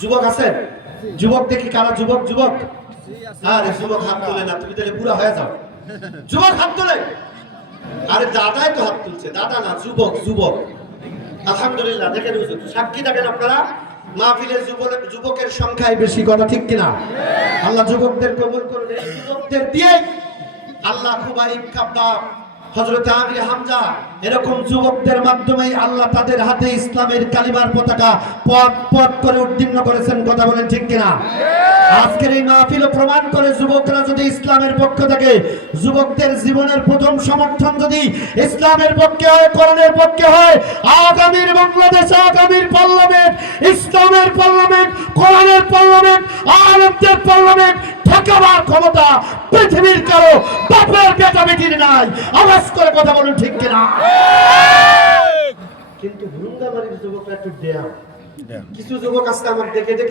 যুবক আছেন যুবক দেখি কারা? যুবক যুবক। আরে, যুবক হাত তোলে না, তুমি তাহলে পুরা হয়ে যাও। যুবক, হাত তোলে। আরে, দাদাই তো হাত তুলছে। দাদা না, যুবক যুবক। আলহামদুলিল্লাহ সাক্ষী আপনারা। মাহফিলের যুবক, যুবকের বেশি, কথা ঠিক কিনা? আল্লাহ যুবকদের কবুল এই যুবকদের দিয়ে আল্লাহ খুবাইব কাব্বাব হজরত আমির হামজা এরকম যুবকদের মাধ্যমেই আল্লাহ তাদের হাতে ইসলামের কালিমার পতাকা পথ পথ করে উদ্দীর্ণ করেছেন কথা বলেন ঠিক কিনা? আজকের এই মাহফিল প্রমাণ করে যুবকরা যদি ইসলামের পক্ষ থেকে যুবকদের জীবনের প্রথম সমর্থন যদি ইসলামের পক্ষে হয় কোরআনের পক্ষে হয় আগামীর বাংলাদেশ আগামীর পার্লামেন্ট ইসলামের পার্লামেন্ট কোরআনের পার্লামেন্ট আরবদের পার্লামেন্ট ঠেকাবার ক্ষমতা পৃথিবীর কারও বেটির নাই। আওয়াজ করে কথা বলুন ঠিক কিনা? কিন্তু ভুরুঙ্গাবাড়ির যুবকরা একটু দেয়া কিছু যুবক আজকে আমার দেখে দেখে